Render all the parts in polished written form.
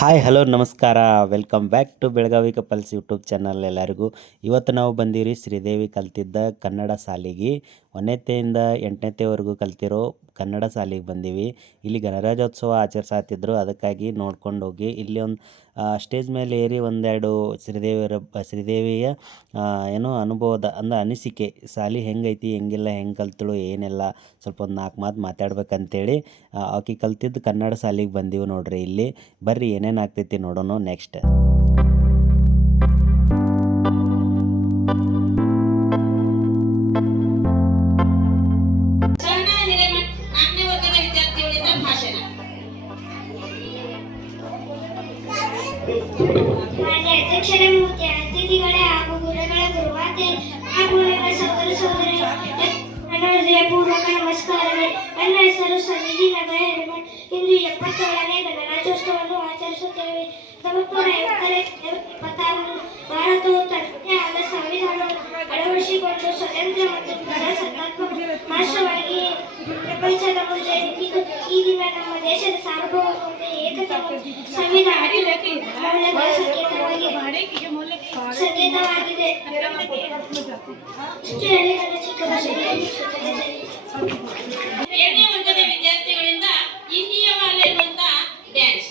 Hi hello ನಮಸ್ಕಾರ. Welcome back to Belagavi couples YouTube channel. ಎಲ್ಲರಿಗೂ ಇವತ್ತು ನಾವು ಬಂದೀವಿ ಶ್ರೀದೇವಿ ಕಲ್ತಿದ್ದ ಕನ್ನಡ ಶಾಲೆಗೆ. 1ನೇತೆಯಿಂದ 8ನೇವರೆಗೂ ಕಲ್ತಿರೋ ಕನ್ನಡ ಶಾಲೆಗೆ ಬಂದೀವಿ. ಇಲ್ಲಿ ಗಣರಾಜ್ಯೋತ್ಸವ ಆಚರಿಸಾತಿದ್ರು, ಅದಕ್ಕಾಗಿ ನೋಡ್ಕೊಂಡು ಹೋಗಿ ಇಲ್ಲಿ ಒಂದು ಸ್ಟೇಜ್ ಮೇಲೆ ಏರಿ ಒಂದೆರಡು ಶ್ರೀದೇವಿಯ ಏನೋ ಅನುಭವದ ಅನಿಸಿಕೆ, ಶಾಲೆ ಹೆಂಗೈತಿ, ಹೆಂಗಿಲ್ಲ, ಹೆಂಗೆ ಕಲ್ತಳು, ಏನೆಲ್ಲ ಸ್ವಲ್ಪ ಒಂದು 4 ಮಾತು ಮಾತಾಡ್ಬೇಕಂತೇಳಿ ಆಕೆ ಕಲ್ತಿದ್ದು ಕನ್ನಡ ಶಾಲೆಗೆ ಬಂದೀವಿ ನೋಡ್ರಿ. ಇಲ್ಲಿ ಬರ್ರಿ ಏನೇನು ಆಗ್ತೈತಿ ನೋಡೋಣ ನೆಕ್ಸ್ಟ್. ಮಾನ್ಯ ಅಧ್ಯಕ್ಷರ ಮುಖ್ಯ ಅತಿಥಿಗಳೇ ಹಾಗೂ ಗುರುಗಳ ಗುರುಮಾತೆ ಹಾಗೂ ನನ್ನ ಸಹೋದರ ಸಹೋದರಿ ನನ್ನ ಹೃದಯಪೂರ್ವಕ ನಮಸ್ಕಾರಗಳು. ನನ್ನ ಹೆಸರು ಸನ್ನಿಧಿ ನಗರ ಹಿರೇಮಠ್. ಇಂದು 77ನೇ ಗಣರಾಜ್ಯೋತ್ಸವವನ್ನು ಆಚರಿಸುತ್ತೇವೆ. 1976 ಭಾರತವು ತನ್ನದೇ ಆದ ಸಂವಿಧಾನವನ್ನು ಅಳವಡಿಸಿಕೊಂಡು ಸ್ವತಂತ್ರ ಮತ್ತು ಪ್ರಜಾಸತ್ತಾತ್ಮಕ ರಾಷ್ಟ್ರವಾಗಿ ಪ್ರಪಂಚದ ಮುಂದೆ ನಿಂತಿತು. ಈ ದಿನ ನಮ್ಮ ದೇಶದ ಸಾರ್ವಭೌಮತೆ, ಏಕತೆ ಮತ್ತು ಸಂವಿಧಾನದ ಮೌಲ್ಯಗಳ ಸಂಕೇತವಾಗಿದೆ. ಇಷ್ಟು ಹೇಳಿ ನನ್ನ ಚಿಕ್ಕ ಭಾಷೆಯಲ್ಲಿ ಮುಗಿಸುತ್ತೇನೆ. ಏಳನೇ ವರ್ಗದ ವಿದ್ಯಾರ್ಥಿಗಳಿಂದ ಇಂಡಿಯಾ ವಾಲೆ ಎನ್ನುವಂತ ಡ್ಯಾನ್ಸ್.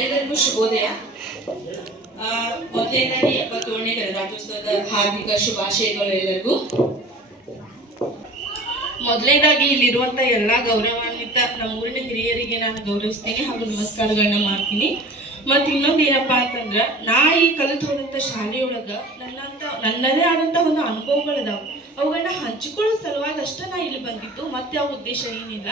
ಎಲ್ಲರಿಗೂ ಶುಭೋದಯ. ಮೊದಲನೇದಾಗಿ 77ನೇ ಗಣರಾಜ್ಯೋತ್ಸವದ ಹಾರ್ದಿಕ ಶುಭಾಶಯಗಳು ಎಲ್ಲರಿಗೂ. ಮೊದಲನೇದಾಗಿ ಇಲ್ಲಿರುವಂತ ಎಲ್ಲಾ ಗೌರವಾನ್ವಿತ ನಮ್ಮ ಊರಿನ ಹಿರಿಯರಿಗೆ ನಾನು ಗೌರವಿಸ್ತೀನಿ ಹಾಗೂ ನಮಸ್ಕಾರಗಳನ್ನ ಮಾಡ್ತೀನಿ. ಮತ್ತು ಇನ್ನೊಂದು ಏನಪ್ಪಾ ಅಂತಂದ್ರ, ನಾ ಈ ಕಲಿತು ಹೋದಂತ ಶಾಲೆಯೊಳಗ ನನ್ನದೇ ಆದಂತ ಒಂದು ಅನುಭವಗಳಿದಾವ. ಅವುಗಳನ್ನ ಹಂಚಿಕೊಳ್ಳೋ ಸಲುವಾಗಿ ಅಷ್ಟ ನಾ ಇಲ್ಲಿ ಬಂದಿದ್ದು, ಮತ್ತೆ ಯಾವ ಉದ್ದೇಶ ಏನಿಲ್ಲ.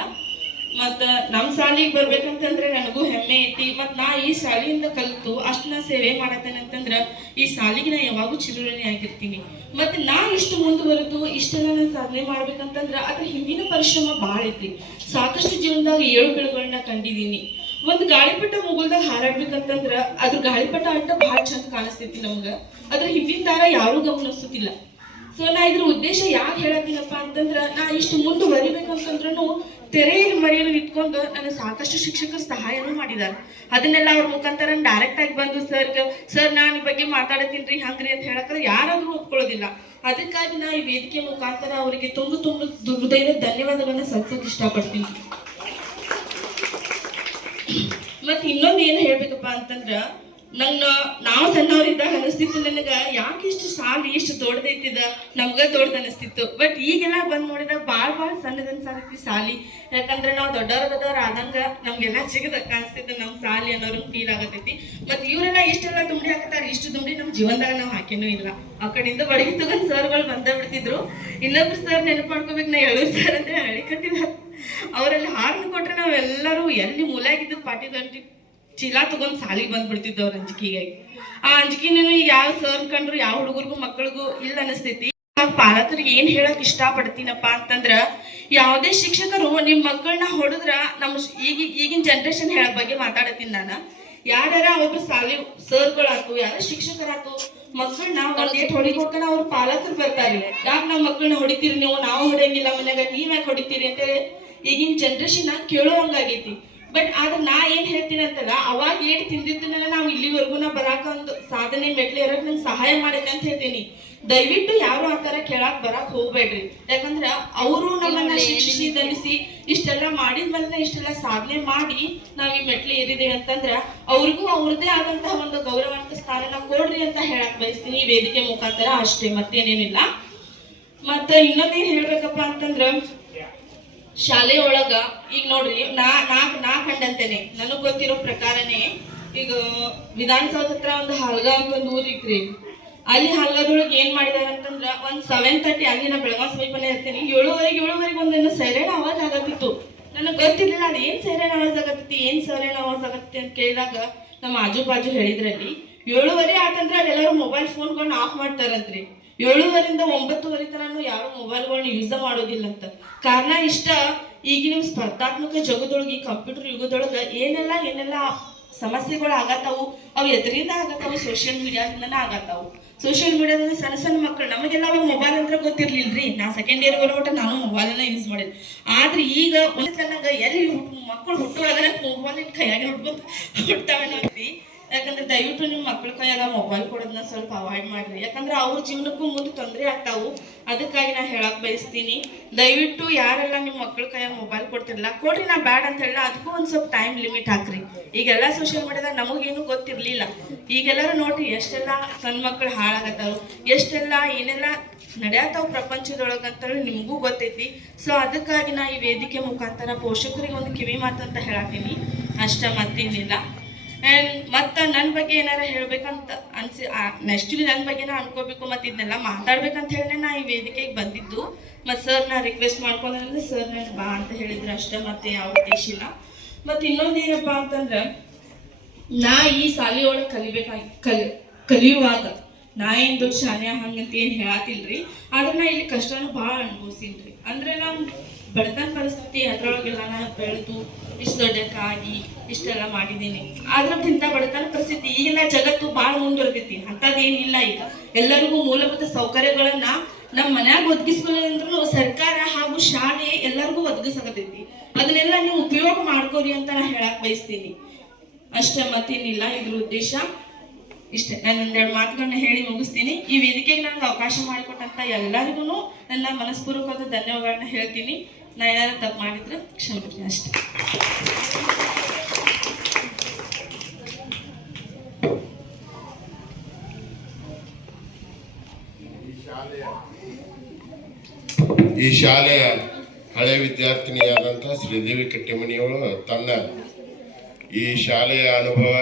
ಮತ್ತ ನಮ್ಮ ಶಾಲೆಗೆ ಬರ್ಬೇಕಂತಂದ್ರೆ ನನಗೂ ಹೆಮ್ಮೆ ಐತಿ. ಮತ್ ನಾ ಈ ಶಾಲೆಯಿಂದ ಕಲಿತು ಅಷ್ಟು ನಾ ಸೇವೆ ಮಾಡತ್ತೇನೆ ಅಂತಂದ್ರ ಈ ಶಾಲೆಗೆ ನಾ ಯಾವಾಗೂ ಚಿರಋಣಿ ಆಗಿರ್ತೀನಿ. ಮತ್ತೆ ನಾ ಇಷ್ಟು ಮುಂದುವರೆದು ಇಷ್ಟೆಲ್ಲ ನಾನು ಸಾಧನೆ ಮಾಡ್ಬೇಕಂತಂದ್ರ ಅದ್ರ ಹಿಂದಿನ ಪರಿಶ್ರಮ ಭಾಳ ಐತಿ. ಸಾಕಷ್ಟು ಜೀವನದಾಗ ಏಳುಬೀಳುಗಳನ್ನ ಕಂಡಿದ್ದೀನಿ. ಒಂದು ಗಾಳಿಪಟ ಮುಗುಲ್ದಾಗ ಹಾರಾಡ್ಬೇಕಂತಂದ್ರ ಅದ್ರ ಗಾಳಿಪಟ ಅಟ್ಟ ಭಾಳ ಚಂದ ಕಾಣಿಸ್ತೈತಿ ನಮ್ಗ. ಅದ್ರ ಹಿಂದಿನ ದಾರ ಯಾರು ಗಮನಿಸುತ್ತಿಲ್ಲ. ಸೊ ನಾ ಇದ್ರ ಉದ್ದೇಶ ಯಾಕೆ ಹೇಳತ್ತೀನಪ್ಪ ಅಂತಂದ್ರೆ ನಾ ಇಷ್ಟು ಮುಂದುವರಿಬೇಕಂತಂದ್ರೂ ತೆರೆಯಲ್ಲಿ ಮರೆಯಲ್ಲಿ ನಿಂತ್ಕೊಂಡು ನನಗೆ ಸಾಕಷ್ಟು ಶಿಕ್ಷಕರು ಸಹಾಯನೂ ಮಾಡಿದ್ದಾರೆ. ಅದನ್ನೆಲ್ಲ ಅವ್ರ ಮುಖಾಂತರ ಡೈರೆಕ್ಟ್ ಆಗಿ ಬಂದು ಸರ್ ನಾನು ಈ ಬಗ್ಗೆ ಮಾತಾಡತ್ತೀನಿ ಹಂಗ್ರಿ ಅಂತ ಹೇಳಕ್ರೆ ಯಾರಾದ್ರೂ ಒಪ್ಕೊಳ್ಳೋದಿಲ್ಲ. ಅದಕ್ಕಾಗಿ ನಾ ಈ ವೇದಿಕೆ ಮುಖಾಂತರ ಅವರಿಗೆ ತುಂಬ ಹೃದಯದ ಧನ್ಯವಾದಗಳನ್ನ ಸಲ್ಲಿಸೋಕೆ ಇಷ್ಟಪಡ್ತೀನಿ. ಮತ್ತೆ ಇನ್ನೊಂದು ಏನು ಹೇಳ್ಬೇಕಪ್ಪ ಅಂತಂದ್ರ ನಾವು ಸಣ್ಣವ್ರಿದ್ದಾಗ ಅನಿಸ್ತಿತ್ತು ನನಗ ಯಾಕೆ ಇಷ್ಟು ಸಾಲಿ ಇಷ್ಟು ದೊಡ್ಡದೈತಿದ ನಮ್ಗ ದೊಡ್ಡದ ಅನಿಸ್ತಿತ್ತು. ಬಟ್ ಈಗೆಲ್ಲ ಬಂದ್ ನೋಡಿದಾಗ ಭಾಳ ಸಣ್ಣದ ಅನ್ಸಾಕತಿ ಸಾಲಿ. ಯಾಕಂದ್ರೆ ನಾವು ದೊಡ್ಡವ್ರ ಆದಂಗ ನಮ್ಗೆಲ್ಲ ಚಿಗದ ಕಾಣಿಸ್ತಿತ್ತು ನಮ್ ಸಾಲಿ ಅನ್ನೋರು ಫೀಲ್ ಆಗತೈತಿ. ಮತ್ ಇವರೆಲ್ಲ ಇಷ್ಟೆಲ್ಲ ದುಂಡಿ ಹಾಕತಾರ, ಇಷ್ಟು ದುಂಡಿ ನಮ್ ಜೀವನದಾಗ ನಾವು ಹಾಕೇನೂ ಇಲ್ಲ. ಆ ಕಡೆಯಿಂದ ಬಡಗಿ ತಗೊಂಡ್ ಸರ್ಗಳು ಬಂದ ಬಿಡ್ತಿದ್ರು. ಇನ್ನೊಬ್ರು ಸರ್ ನೆನಪು ಮಾಡ್ಕೋಬೇಕು, ನಾ ಹೇಳೋ ಸರ್ ಅಂದ್ರೆ ಹಳಿ ಕಟ್ಟಿದಾರ. ಅವರಲ್ಲಿ ಹಾರ್ನ್ ಕೊಟ್ರೆ ನಾವೆಲ್ಲರೂ ಎಲ್ಲಿ ಮೂಲಾಗಿದ್ದು ಪಾಟಿ ಗಂಟಿ ಚೀಲ ತಗೊಂಡ್ ಸಾಲಿಗೆ ಬಂದ್ಬಿಡ್ತಿದ್ದ ಅವ್ರ ಅಂಜಿಕೆಗಾಗಿ. ಆ ಅಂಜಿಕೆನೂ ಈಗ ಯಾವ ಸರ್ ಕಂಡ್ರು ಯಾವ ಹುಡುಗರಿಗೂ ಮಕ್ಕಳಿಗೂ ಇಲ್ಲ ಅನಿಸ್ತೈತಿ. ಪಾಲಕರಿಗೆ ಏನ್ ಹೇಳಕ್ ಇಷ್ಟಪಡ್ತೀನಪ್ಪ ಅಂತಂದ್ರ, ಯಾವುದೇ ಶಿಕ್ಷಕರು ನಿಮ್ ಮಕ್ಕಳನ್ನ ಹೊಡೆದ್ರ ಈಗಿನ ಜನರೇಷನ್ ಹೇಳಕ್ ಬಗ್ಗೆ ಮಾತಾಡತ್ತೀನಿ ನಾನು. ಯಾರ್ಯಾರ ಒಬ್ರು ಸಾಲಿ ಸರ್ಗಳಾತು ಯಾರ ಶಿಕ್ಷಕರಾತು ಮಕ್ಕಳನ್ನ ಒಂದೇಟ್ ಹೊಡಿಬೇಕನ್ನ ಅವ್ರ ಪಾಲಕರು ಬರ್ತಾರೆ. ಯಾಕೆ ನಾವ್ ಮಕ್ಕಳನ್ನ ಹೊಡಿತೀರಿ ನೀವು, ನಾವು ಹೊಡೆಯಂಗಿಲ್ಲ ಮನ್ಯಾಗ, ನೀವ್ ಯಾಕೆ ಹೊಡಿತೀರಿ ಅಂತೇಳಿ ಈಗಿನ ಜನರೇಷನ್ ಕೇಳೋ ಹಂಗಾಗೈತಿ. ಬಟ್ ಆದ್ರೆ ನಾ ಏನ್ ಹೇಳ್ತೀನಿ ಅಂತಲ್ಲ, ಅವಾಗ ಏಟ್ ತಿಂದಿದ್ದನ್ನ ನಾವು ಇಲ್ಲಿವರೆಗೂ ನಾ ಬರಾಕ ಒಂದು ಸಾಧನೆ ಮೆಟ್ಲಿ ಇರಕ್ ನಂಗೆ ಸಹಾಯ ಮಾಡೈತೆ ಅಂತ ಹೇಳ್ತೀನಿ. ದಯವಿಟ್ಟು ಯಾರು ಆ ತರ ಕೇಳಾಕ್ ಬರಾಕ್ ಹೋಗ್ಬೇಡ್ರಿ. ಯಾಕಂದ್ರ ಅವರು ನಮ್ಮನ್ನ ಶಿಕ್ಷಿಸಿ ಧರಿಸಿ ಇಷ್ಟೆಲ್ಲ ಮಾಡಿದ್ಮೇಲೆ ಇಷ್ಟೆಲ್ಲ ಸಾಧನೆ ಮಾಡಿ ನಾವ್ ಈ ಮೆಟ್ಲಿ ಏರಿದೇವೆ ಅಂತಂದ್ರ ಅವ್ರಿಗೂ ಅವ್ರದೇ ಆದಂತಹ ಒಂದು ಗೌರವಾನ್ವಿತ ಸ್ಥಾನನ ಕೊಡ್ರಿ ಅಂತ ಹೇಳಕ್ ಬಯಸ್ತೀನಿ ಈ ವೇದಿಕೆ ಮುಖಾಂತರ. ಅಷ್ಟೇ, ಮತ್ತೇನೇನಿಲ್ಲ. ಮತ್ತ ಇನ್ನೊಂದೇನ್ ಹೇಳ್ಬೇಕಪ್ಪ ಅಂತಂದ್ರ, ಶಾಲೆಯೊಳಗ ಈಗ ನೋಡ್ರಿ ನಾ ಕಂಡಂತೇನೆ ನನಗ್ ಗೊತ್ತಿರೋ ಪ್ರಕಾರನೇ ಈಗ ವಿಧಾನಸೌಧ ಹತ್ರ ಒಂದು ಹಲ್ಗ ಅಂತ ಒಂದು ಊರ್ ಇತ್ರಿ. ಅಲ್ಲಿ ಹಲ್ಗದೊಳಗೆ ಏನ್ ಮಾಡಿದಾರ ಅಂತಂದ್ರ ಒಂದ್ 7:30 ಅಲ್ಲಿ ನಾ ಬೆಳಗಾವ್ ಸಮೀಪನೇ ಇರ್ತೀನಿ, 7:30 ಒಂದೇನು ಸೈರನ್ ಆವಾಜ್ ಆಗತ್ತಿತ್ತು. ನನಗ್ ಗೊತ್ತಿರ್ಲಿಲ್ಲ ಅದು ಏನ್ ಸೈರನ್ ಆವಾಜ್ ಆಗತ್ತಿ ಅಂತ ಕೇಳಿದಾಗ ನಮ್ಮ ಆಜು ಬಾಜು ಹೇಳಿದ್ರಲ್ಲಿ 7:30 ಆತಂದ್ರೆ ಅಲ್ಲೆಲ್ಲರೂ ಮೊಬೈಲ್ ಫೋನ್ಗಳನ್ನ ಆಫ್ ಮಾಡ್ತಾರಂತ್ರಿ. 7:30 9:30 ತನೂ ಯಾರು ಮೊಬೈಲ್ಗಳನ್ನ ಯೂಸ್ ಮಾಡೋದಿಲ್ಲ ಅಂತ. ಕಾರಣ ಇಷ್ಟ, ಈಗಿನ ಸ್ಪರ್ಧಾತ್ಮಕ ಜಗದೊಳಗೆ ಈ ಕಂಪ್ಯೂಟರ್ ಯುಗದೊಳಗ ಏನೆಲ್ಲ ಸಮಸ್ಯೆಗಳು ಆಗತ್ತಾವು, ಅವು ಎದರಿಂದ ಆಗತ್ತಾವು, ಸೋಷಿಯಲ್ ಮೀಡಿಯಾದಿಂದನೇ ಆಗತ್ತಾವು. ಸೋಷಿಯಲ್ ಮೀಡಿಯಾದಿಂದ ಸಣ್ಣ ಮಕ್ಕಳು, ನಮಗೆಲ್ಲ ಅವಾಗ ಮೊಬೈಲ್ ಅಂದ್ರೆ ಗೊತ್ತಿರ್ಲಿಲ್ರಿ. ನಾ ಸೆಕೆಂಡ್ ಇಯರ್ ಬರೋಟ ನಾನು ಮೊಬೈಲನ್ನ ಯೂಸ್ ಮಾಡಿದೆ. ಆದ್ರೆ ಈಗ ಒಂದು ಚೆನ್ನಾಗ ಎಲ್ಲಿ ಮಕ್ಕಳು ಹುಟ್ಟುವಾಗ ಮೊಬೈಲ್ ಕೈಯಾಗ ಹುಟ್ಟಾವೆ ನೋಡ್ರಿ. ಯಾಕಂದ್ರೆ ದಯವಿಟ್ಟು ನಿಮ್ಮ ಮಕ್ಕಳ ಕೈಯಾಗ ಮೊಬೈಲ್ ಕೊಡೋದನ್ನ ಸ್ವಲ್ಪ ಅವಾಯ್ಡ್ ಮಾಡ್ರಿ. ಯಾಕಂದ್ರೆ ಅವ್ರ ಜೀವನಕ್ಕೂ ಮುಂದೆ ತೊಂದರೆ ಆಗ್ತಾವು. ಅದಕ್ಕಾಗಿ ನಾ ಹೇಳಕ್ ಬಯಸ್ತೀನಿ, ದಯವಿಟ್ಟು ಯಾರೆಲ್ಲ ನಿಮ್ಮ ಮಕ್ಕಳ ಕೈಯಾಗ ಮೊಬೈಲ್ ಕೊಡ್ತಿರಲ್ಲ ಕೊಡ್ರಿ, ನಾ ಬ್ಯಾಡ್ ಅಂತ ಹೇಳ, ಅದಕ್ಕೂ ಒಂದ್ ಸ್ವಲ್ಪ ಟೈಮ್ ಲಿಮಿಟ್ ಹಾಕ್ರಿ. ಈಗೆಲ್ಲ ಸೋಷಿಯಲ್ ಮೀಡಿಯಾದಾಗ ನಮಗೇನು ಗೊತ್ತಿರ್ಲಿಲ್ಲ. ಈಗೆಲ್ಲರೂ ನೋಡ್ರಿ ಎಷ್ಟೆಲ್ಲ ಸಣ್ಣ ಮಕ್ಕಳು ಹಾಳಾಗತ್ತಾವು, ಎಷ್ಟೆಲ್ಲ ಏನೆಲ್ಲ ನಡೆಯತ್ತಾವ ಪ್ರಪಂಚದೊಳಗಂತೇಳಿ ನಿಮಗೂ ಗೊತ್ತೈತಿ. ಸೊ ಅದಕ್ಕಾಗಿ ನಾ ಈ ವೇದಿಕೆ ಮುಖಾಂತರ ಪೋಷಕರಿಗೆ ಒಂದು ಕಿವಿ ಮಾತಂತ ಹೇಳತ್ತೀನಿ ಅಷ್ಟ, ಮತ್ತೇನಿಲ್ಲ. ಆ್ಯಂಡ್ ಮತ್ತು ನನ್ನ ಬಗ್ಗೆ ಏನಾರ ಹೇಳ್ಬೇಕಂತ ನೆಕ್ಸ್ಟ್ ನನ್ನ ಬಗ್ಗೆನ ಅನ್ಕೋಬೇಕು ಮತ್ತು ಇದನ್ನೆಲ್ಲ ಮಾತಾಡ್ಬೇಕಂತ ಹೇಳಿ ನಾ ಈ ವೇದಿಕೆಗೆ ಬಂದಿದ್ದು. ಮತ್ತು ಸರ್ ನಾ ರಿಕ್ವೆಸ್ಟ್ ಮಾಡ್ಕೊಂಡ್ರೆ ಸರ್ ನಾನು ಬಾ ಅಂತ ಹೇಳಿದ್ರು ಅಷ್ಟೇ, ಮತ್ತೆ ಯಾವ ಉದ್ದೇಶ ಇಲ್ಲ. ಮತ್ತು ಇನ್ನೊಂದು ಏನಪ್ಪ ಅಂತಂದ್ರೆ, ನಾ ಈ ಶಾಲೆಯೊಳಗೆ ಕಲಿಯುವಾಗ ನಾ ಏನು ದೊಡ್ಡ ಶಾಲೆ ಹಂಗಂತ ಏನು ಹೇಳತ್ತಿಲ್ರಿ. ಆದ್ರೆ ನಾ ಇಲ್ಲಿ ಕಷ್ಟನೂ ಭಾಳ ಅನುಭವಿಸಿನ್ರಿ. ಅಂದ್ರೆ ನಾವು ಬಡತನ ಪರಿಸ್ಥಿತಿ ಅದ್ರೊಳಗೆಲ್ಲ ನಾನು ಬೆಳೆದು ಇಷ್ಟು ದೊಡ್ಡಕ್ಕಾಗಿ ಇಷ್ಟೆಲ್ಲ ಮಾಡಿದ್ದೀನಿ. ಆದ್ರಕ್ಕಿಂತ ಬಡತನ ಪರಿಸ್ಥಿತಿ ಈಗೆಲ್ಲ ಜಗತ್ತು ಭಾಳ ಮುಂದುವರೆದೈತಿ, ಅಂಥದ್ದೇನಿಲ್ಲ. ಈಗ ಎಲ್ಲರಿಗೂ ಮೂಲಭೂತ ಸೌಕರ್ಯಗಳನ್ನ ನಮ್ಮ ಮನ್ಯಾಗ ಒದಗಿಸ್ಕೊಳ್ಳೋದ್ರೂ ಸರ್ಕಾರ ಹಾಗೂ ಶಾಲೆ ಎಲ್ಲರಿಗೂ ಒದಗಿಸಕತೈತಿ. ಅದನ್ನೆಲ್ಲ ನೀವು ಉಪಯೋಗ ಮಾಡ್ಕೋರಿ ಅಂತ ನಾ ಹೇಳಕ್ ಬಯಸ್ತೀನಿ ಅಷ್ಟೇ, ಮತ್ತೇನಿಲ್ಲ. ಇದ್ರ ಉದ್ದೇಶ ಇಷ್ಟೇ. ನಾನು ಒಂದೆರಡು ಮಾತುಗಳನ್ನ ಹೇಳಿ ಮುಗಿಸ್ತೀನಿ. ಈ ವೇದಿಕೆಗೆ ನನಗೆ ಅವಕಾಶ ಮಾಡಿಕೊಟ್ಟಂತ ಎಲ್ಲರಿಗೂ ನನ್ನ ಮನಸ್ಪೂರ್ವಕವಾದ ಧನ್ಯವಾದಗಳನ್ನ ಹೇಳ್ತೀನಿ. ನಾ ಏನಾದ್ರು ತಪ್ಪು ಮಾಡಿದ್ರೆ ಕ್ಷಮಿಸಿ ಅಷ್ಟೇ. ಈ ಶಾಲೆಯ ಹಳೆ ವಿದ್ಯಾರ್ಥಿನಿಯಾದಂಥ ಶ್ರೀದೇವಿ ಕಟ್ಟಿಮನಿಯವಳು ತನ್ನ ಈ ಶಾಲೆಯ ಅನುಭವ,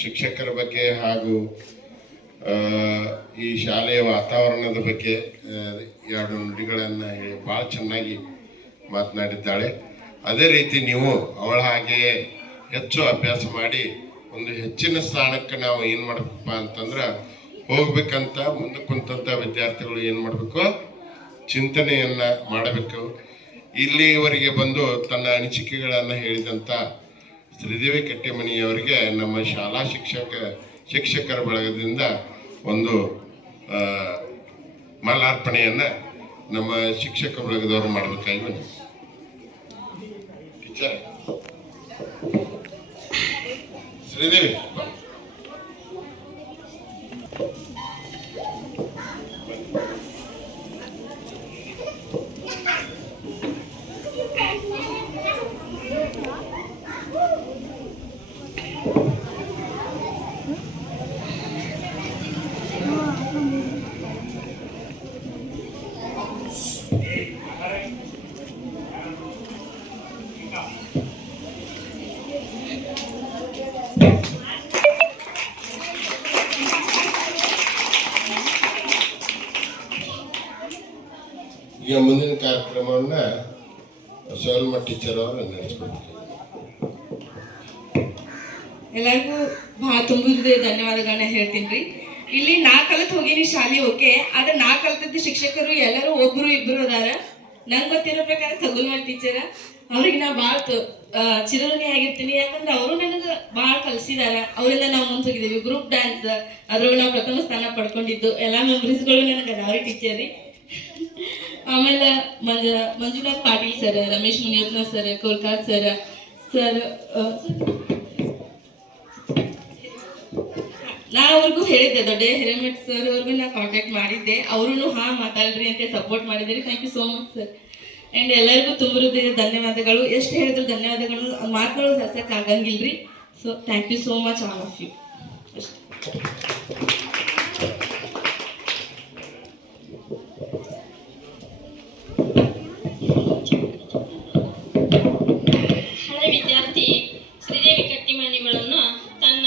ಶಿಕ್ಷಕರ ಬಗ್ಗೆ ಹಾಗೂ ಈ ಶಾಲೆಯ ವಾತಾವರಣದ ಬಗ್ಗೆ ಎರಡು ನುಡಿಗಳನ್ನು ಹೇಳಿ ಭಾಳ ಚೆನ್ನಾಗಿ ಮಾತನಾಡಿದ್ದಾಳೆ. ಅದೇ ರೀತಿ ನೀವು ಅವಳ ಹಾಗೆಯೇ ಹೆಚ್ಚು ಅಭ್ಯಾಸ ಮಾಡಿ ಒಂದು ಹೆಚ್ಚಿನ ಸ್ಥಾನಕ್ಕೆ ನಾವು ಏನು ಮಾಡಬೇಕಪ್ಪ ಅಂತಂದ್ರೆ ಹೋಗ್ಬೇಕಂತ ಮುಂದೆ ಕುಂತಂಥ ವಿದ್ಯಾರ್ಥಿಗಳು ಏನು ಮಾಡಬೇಕು, ಚಿಂತನೆಯನ್ನು ಮಾಡಬೇಕು. ಇಲ್ಲಿವರೆಗೆ ಬಂದು ತನ್ನ ಅನಿಸಿಕೆಗಳನ್ನು ಹೇಳಿದಂಥ ಶ್ರೀದೇವಿ ಕಟ್ಟಿಮನಿಯವರಿಗೆ ನಮ್ಮ ಶಾಲಾ ಶಿಕ್ಷಕರ ಬಳಗದಿಂದ ಒಂದು ಮಾಲಾರ್ಪಣೆಯನ್ನು ನಮ್ಮ ಶಿಕ್ಷಕ ಬಳಗದವರು ಮಾಡಬೇಕಾಗಿ ಬಂದಿದೆ. ಟೀಚರ್ ಶ್ರೀದೇವಿ ಈಗ ಮುಂದಿನ ಕಾರ್ಯಕ್ರಮವನ್ನು ಸೋಲ್ಮ ಟೀಚರ್ ಅವರು ನಡೆಸ್ಕೊಡ್ತಾರೆ. ಎಲ್ಲರಿಗೂ ಭಾಳ ತುಂಬಿದ್ರೆ ಧನ್ಯವಾದಗಳನ್ನ ಹೇಳ್ತೀನಿ ರೀ. ಇಲ್ಲಿ ನಾ ಕಲಿತು ಹೋಗೀನಿ ಶಾಲೆ ಓಕೆ, ಆದ್ರೆ ನಾ ಕಲ್ತದ್ದು ಶಿಕ್ಷಕರು ಎಲ್ಲರೂ ಒಬ್ರು ಇಬ್ರು ಅದಾರ. ನಂಗೆ ಗೊತ್ತಿರೋ ಪ್ರಕಾರ ಸಗುಲ್ಮ ಟೀಚರ್ ಅವ್ರಿಗೆ ನಾ ಭಾಳ ಚಿರಋಣಿ ಆಗಿರ್ತೀನಿ. ಯಾಕಂದ್ರೆ ಅವರು ನನಗೆ ಭಾಳ ಕಲಿಸಿದಾರ. ಅವರೆಲ್ಲ ನಾವು ಮುಂದೆ ಹೋಗಿದ್ದೀವಿ. ಗ್ರೂಪ್ ಡ್ಯಾನ್ಸ್ ಅದ್ರೊಳಗೆ ನಾವು ಪ್ರಥಮ ಸ್ಥಾನ ಪಡ್ಕೊಂಡಿದ್ದು ಎಲ್ಲ ಮೆಮರೀಸ್ಗಳು ನನಗೆ ಅದಾವ್ರಿ ಟೀಚರ್ ರೀ. ಆಮೇಲೆ Manjunath Patil sir, Ramesh Muniyappa sir, Kolkar sir ನಾ ಅವ್ರಿಗೂ ಹೇಳಿದ್ದೆ, ದೊಡ್ಡ ಹಿರೇಮಠ್ ಸರ್ ಅವ್ರಿಗೂ ನಾ ಕಾಂಟ್ಯಾಕ್ಟ್ ಮಾಡಿದ್ದೆ. ಅವರು ಮಾತಾಡ್ರಿ ಅಂತ ಸಪೋರ್ಟ್ ಮಾಡಿದ್ರಿ. Thank you so much sir. And ಎಲ್ಲರಿಗೂ ತುಂಬ ಧನ್ಯವಾದಗಳು. ಎಷ್ಟು ಹೇಳಿದ್ರು ಧನ್ಯವಾದಗಳು ಮಾತುಗಳು ಸಸ್ಯಕ್ಕೆ ಆಗಂಗಿಲ್ರಿ. So thank you so much all of you. ಹಳೆ ವಿದ್ಯಾರ್ಥಿ ಶ್ರೀದೇವಿ ಕಟ್ಟಿಮನಿಗಳನ್ನು ತನ್ನ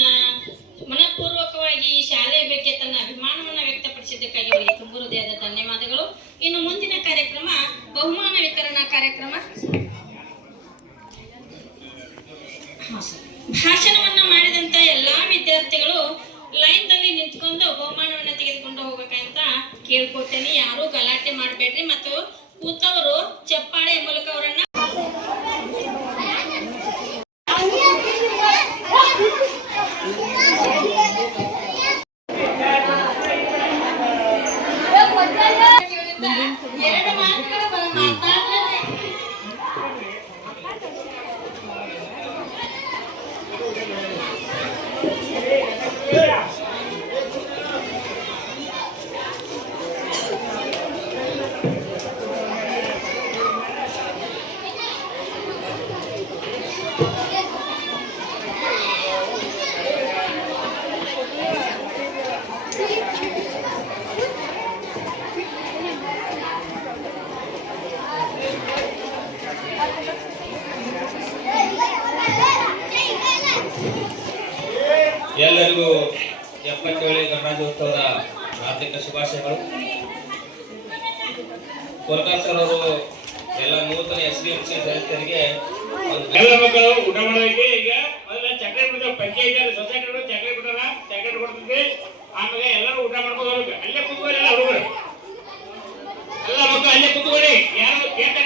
ಮನಪೂರ್ವಕವಾಗಿ ಈ ಶಾಲೆಯ ಬಗ್ಗೆ ತನ್ನ ಅಭಿಮಾನವನ್ನು ವ್ಯಕ್ತಪಡಿಸಿದ್ದಕ್ಕಾಗಿ ಅವರಿಗೆ ತುಂಬ ಹೃದಯದ ಧನ್ಯವಾದಗಳು. ಇನ್ನು ಮುಂದಿನ ಕಾರ್ಯಕ್ರಮ ಬಹುಮಾನ ವಿತರಣಾ ಕಾರ್ಯಕ್ರಮ. ಭಾಷಣವನ್ನ ಮಾಡಿದಂತ ಎಲ್ಲಾ ವಿದ್ಯಾರ್ಥಿಗಳು ಲೈನ್ದಲ್ಲಿ ನಿಂತ್ಕೊಂಡು ಬಹುಮಾನವನ್ನ ತೆಗೆದುಕೊಂಡು ಹೋಗ್ಬೇಕಂತ ಕೇಳ್ಕೊತೇನೆ. ಯಾರು ಗಲಾಟೆ ಮಾಡಬೇಡ್ರಿ ಮತ್ತು ಕೂತವರು ಚಪ್ಪಾಳೆ ಮೂಲಕ ಅವರನ್ನ ಎರಡು ಮಾತುಗಳು ಮಾತಾಡ್ತಾರೆ. ಎಲ್ಲರಿಗೂ 77ನೇ ಗಣರಾಜ್ಯೋತ್ಸವದ ಹಾರ್ದಿಕ ಶುಭಾಶಯಗಳು. ಕೋಲ್ಕಾರ್ ಸರ್ ಅವರು ಎಲ್ಲ ನೂತನ SDMC ಸದಸ್ಯರಿಗೆ ಎಲ್ಲ ಮಕ್ಕಳು ಊಟ ಮಾಡೋದಕ್ಕೆ ಈಗ ಮೊದಲ ಚಾಕ್ಲೇಟ್ ಬಿಡ್ತಾರೆ. ಪಂಚಾಯತ್ ಸೊಸೈಟಿ ಚಾಕ್ಲೇಟ್ ಬಿಟ್ಟಾರ, ಚಾಕ್ಲೇಟ್ ಕೊಡ್ತಿದ್ವಿ. ಆಮೇಲೆ ಎಲ್ಲರೂ ಊಟ ಮಾಡ್ಕೊಂಡು ಹೋಗ್ಬೇಕು. ಅಲ್ಲೇ ಕೂತ್ಕೊಳ್ಳಿ ಎಲ್ಲ ಹುಡುಗರು, ಎಲ್ಲ ಮಕ್ಕಳು ಅಲ್ಲೇ ಕೂತ್ಕೊಳ್ಳಿ, ಯಾರು ಕೇಳ್ತಾರೆ.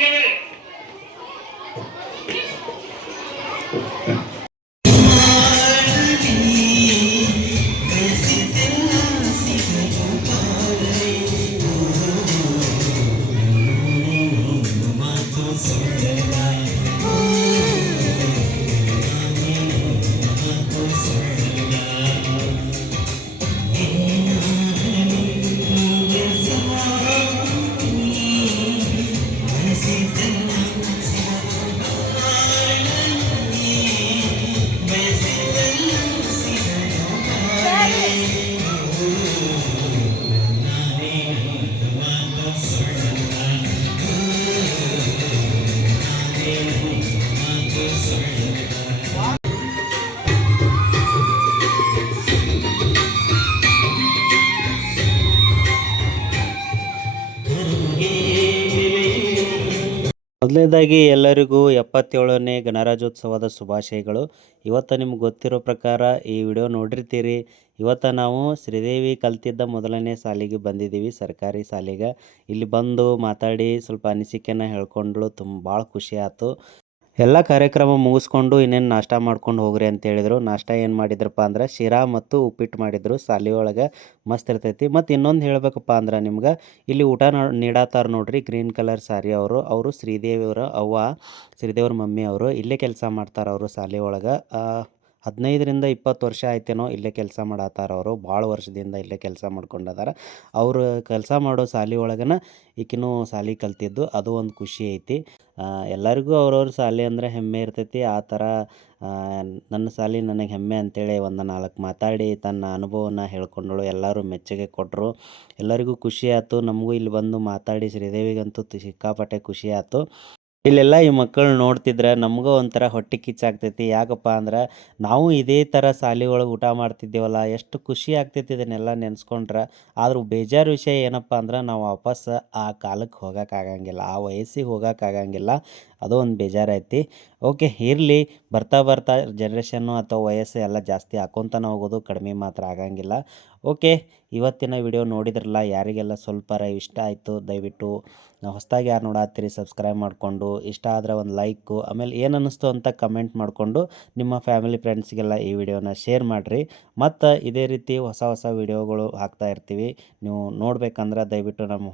ಮೊದಲನೇದಾಗಿ ಎಲ್ಲರಿಗೂ 77ನೇ ಗಣರಾಜ್ಯೋತ್ಸವದ ಶುಭಾಶಯಗಳು. ಇವತ್ತು ನಿಮ್ಗೆ ಗೊತ್ತಿರೋ ಪ್ರಕಾರ ಈ ವಿಡಿಯೋ ನೋಡಿರ್ತೀರಿ. ಇವತ್ತು ನಾವು ಶ್ರೀದೇವಿ ಕಲ್ತಿದ್ದ ಮೊದಲನೇ ಶಾಲೆಗೆ ಬಂದಿದ್ದೀವಿ, ಸರ್ಕಾರಿ ಶಾಲೆಗೆ. ಇಲ್ಲಿ ಬಂದು ಮಾತಾಡಿ ಸ್ವಲ್ಪ ಅನಿಸಿಕೆನ ಹೇಳ್ಕೊಂಡ್ಳು. ಭಾಳ ಖುಷಿ ಆಯ್ತು. ಎಲ್ಲ ಕಾರ್ಯಕ್ರಮ ಮುಗಿಸ್ಕೊಂಡು ಇನ್ನೇನು ನಾಷ್ಟ ಮಾಡ್ಕೊಂಡು ಹೋಗ್ರಿ ಅಂತ ಹೇಳಿದರು. ನಾಷ್ಟ ಏನು ಮಾಡಿದ್ರಪ್ಪ ಅಂದ್ರೆ ಶಿರಾ ಮತ್ತು ಉಪ್ಪಿಟ್ಟು ಮಾಡಿದರು. ಸಾಲಿ ಒಳಗೆ ಮಸ್ತ್ ಇರ್ತೈತಿ. ಮತ್ತು ಇನ್ನೊಂದು ಹೇಳಬೇಕಪ್ಪ ಅಂದ್ರೆ ನಿಮ್ಗೆ ಇಲ್ಲಿ ಊಟ ನೀಡತ್ತಾರ ನೋಡ್ರಿ, ಗ್ರೀನ್ ಕಲರ್ ಸಾರಿ ಅವರು ಶ್ರೀದೇವಿಯವರ ಅವ್ವ, ಶ್ರೀದೇವ್ರ ಮಮ್ಮಿ ಅವರು ಇಲ್ಲೇ ಕೆಲಸ ಮಾಡ್ತಾರೆ. ಅವರು ಸಾಲಿ ಒಳಗೆ 15ರಿಂದ 20 ವರ್ಷ ಆಯ್ತೇನೋ ಇಲ್ಲೇ ಕೆಲಸ ಮಾಡತ್ತಾರ. ಅವರು ಭಾಳ ವರ್ಷದಿಂದ ಇಲ್ಲೇ ಕೆಲಸ ಮಾಡ್ಕೊಂಡದಾರ. ಅವರು ಕೆಲಸ ಮಾಡೋ ಸಾಲಿ ಒಳಗನ ಈಕಿನೂ ಸಾಲಿ ಕಲ್ತಿದ್ದು, ಅದು ಒಂದು ಖುಷಿ ಐತಿ. ಎಲ್ಲರಿಗೂ ಅವ್ರವ್ರ ಸಾಲಿ ಅಂದರೆ ಹೆಮ್ಮೆ ಇರ್ತೈತಿ. ಆ ಥರ ನನ್ನ ಸಾಲಿ ನನಗೆ ಹೆಮ್ಮೆ ಅಂತೇಳಿ ಒಂದು 4 ಮಾತಾಡಿ ತನ್ನ ಅನುಭವನ ಹೇಳ್ಕೊಂಡಳು. ಎಲ್ಲರೂ ಮೆಚ್ಚುಗೆ ಕೊಟ್ಟರು. ಎಲ್ಲರಿಗೂ ಖುಷಿ ಆಯ್ತು. ನಮಗೂ ಇಲ್ಲಿ ಬಂದು ಮಾತಾಡಿ ಶ್ರೀದೇವಿಗಂತೂ ಸಿಕ್ಕಾಪಟ್ಟೆ ಖುಷಿ ಆಯ್ತು. ಇಲ್ಲೆಲ್ಲ ಈ ಮಕ್ಕಳು ನೋಡ್ತಿದ್ರೆ ನಮಗೂ ಒಂಥರ ಹೊಟ್ಟೆ ಕಿಚ್ಚಾಗ್ತೈತಿ. ಯಾಕಪ್ಪ ಅಂದ್ರೆ ನಾವು ಇದೇ ಥರ ಸಾಲಿ ಒಳಗೆ ಊಟ ಮಾಡ್ತಿದ್ದೇವಲ್ಲ, ಎಷ್ಟು ಖುಷಿ ಆಗ್ತೈತಿ ಇದನ್ನೆಲ್ಲ ನೆನೆಸ್ಕೊಂಡ್ರೆ. ಆದ್ರೂ ಬೇಜಾರು ವಿಷಯ ಏನಪ್ಪ ಅಂದ್ರೆ ನಾವು ವಾಪಸ್ ಆ ಕಾಲಕ್ಕೆ ಹೋಗೋಕ್ಕಾಗಂಗಿಲ್ಲ, ಆ ವಯಸ್ಸಿಗೆ ಹೋಗೋಕ್ಕಾಗಂಗಿಲ್ಲ. ಅದು ಒಂದು ಬೇಜಾರೈತಿ. ಓಕೆ, ಇರಲಿ. ಬರ್ತಾ ಬರ್ತಾ ಜನ್ರೇಷನ್ನು ಅಥವಾ ವಯಸ್ಸು ಎಲ್ಲ ಜಾಸ್ತಿ ಹಾಕ್ಕೊತಾನೆ ಹೋಗೋದು, ಕಡಿಮೆ ಮಾತ್ರ ಆಗಂಗಿಲ್ಲ. ಓಕೆ, ಇವತ್ತಿನ ವಿಡಿಯೋ ನೋಡಿದ್ರಲ್ಲ, ಯಾರಿಗೆಲ್ಲ ಸ್ವಲ್ಪರ ಇಷ್ಟ ಆಯಿತು ದಯವಿಟ್ಟು ಹೊಸದಾಗಿ ಯಾರು ನೋಡತ್ತೀರಿ ಸಬ್ಸ್ಕ್ರೈಬ್ ಮಾಡಿಕೊಂಡು, ಇಷ್ಟ ಆದರೆ ಒಂದು ಲೈಕು, ಆಮೇಲೆ ಏನು ಅನ್ನಿಸ್ತು ಅಂತ ಕಮೆಂಟ್ ಮಾಡಿಕೊಂಡು ನಿಮ್ಮ ಫ್ಯಾಮಿಲಿ ಫ್ರೆಂಡ್ಸ್ಗೆಲ್ಲ ಈ ವಿಡಿಯೋನ ಶೇರ್ ಮಾಡಿರಿ. ಮತ್ತು ಇದೇ ರೀತಿ ಹೊಸ ಹೊಸ ವಿಡಿಯೋಗಳು ಹಾಕ್ತಾ ಇರ್ತೀವಿ. ನೀವು ನೋಡ್ಬೇಕಂದ್ರೆ ದಯವಿಟ್ಟು ನಮ್ಮ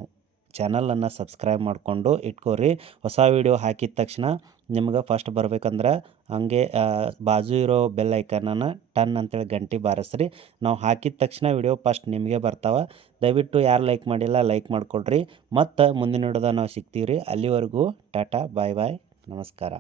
ಚಾನಲನ್ನು ಸಬ್ಸ್ಕ್ರೈಬ್ ಮಾಡಿಕೊಂಡು ಇಟ್ಕೋರಿ. ಹೊಸ ವಿಡಿಯೋ ಹಾಕಿದ ತಕ್ಷಣ ನಿಮ್ಗೆ ಫಸ್ಟ್ ಬರ್ಬೇಕಂದ್ರೆ ಹಂಗೆ ಬಾಜು ಇರೋ ಬೆಲ್ ಐಕನನ್ನು ಟನ್ ಅಂತೇಳಿ ಗಂಟೆ ಬಾರಿಸ್ರಿ. ನಾವು ಹಾಕಿದ ತಕ್ಷಣ ವಿಡಿಯೋ ಫಸ್ಟ್ ನಿಮಗೆ ಬರ್ತಾವೆ. ದಯವಿಟ್ಟು ಯಾರು ಲೈಕ್ ಮಾಡಿಲ್ಲ ಲೈಕ್ ಮಾಡಿಕೊಡ್ರಿ. ಮತ್ತು ಮುಂದಿನ ವಿಡಿಯೋದಾಗ ನಾವು ಸಿಗ್ತೀವಿ ರೀ. ಅಲ್ಲಿವರೆಗೂ ಟಾಟಾ, ಬಾಯ್ ಬಾಯ್, ನಮಸ್ಕಾರ.